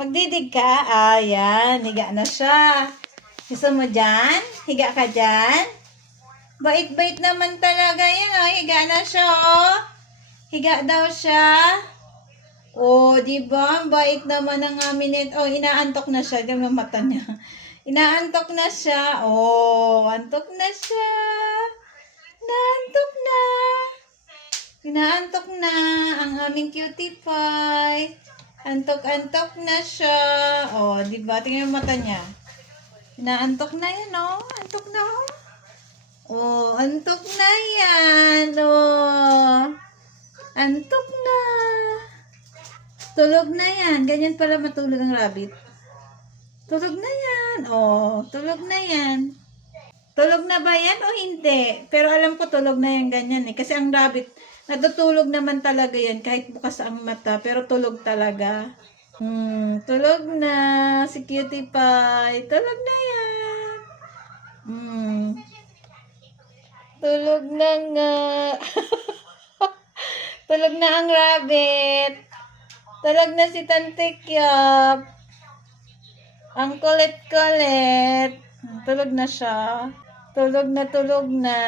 Magdidig ka? Ayan, higa na siya. Gusto mo dyan? Higa ka dyan? Bait-bait naman talaga yan, oh. Higa na siya, oh. Higa daw siya. Oh, di ba? Bait naman ng amin. Oh, inaantok na siya. Ganun ang mata niya. Inaantok na siya. Oh, antok na siya. Naantok na. Inaantok na ang aming cutie pie. Antok-antok na siya. Oh, di ba? Tingnan yung mata niya. Inaantok na yan, oh. Antok na, oh. Oh, antok na yan, oh. Antok na. Tulog na yan. Ganyan pala matulog ang rabbit. Tulog na yan. Oh, tulog na yan. Tulog na ba yan o hindi? Pero alam ko tulog na yan ganyan eh. Kasi ang rabbit, natutulog naman talaga yan kahit bukas ang mata. Pero tulog talaga. Tulog na. Si Cutie Pie. Tulog na yan. Tulog na nga. Tulog na ang rabbit. Tulog na si Tante Kyop. Ang kulit-kulit. Tulog na siya. Tulog na, tulog na.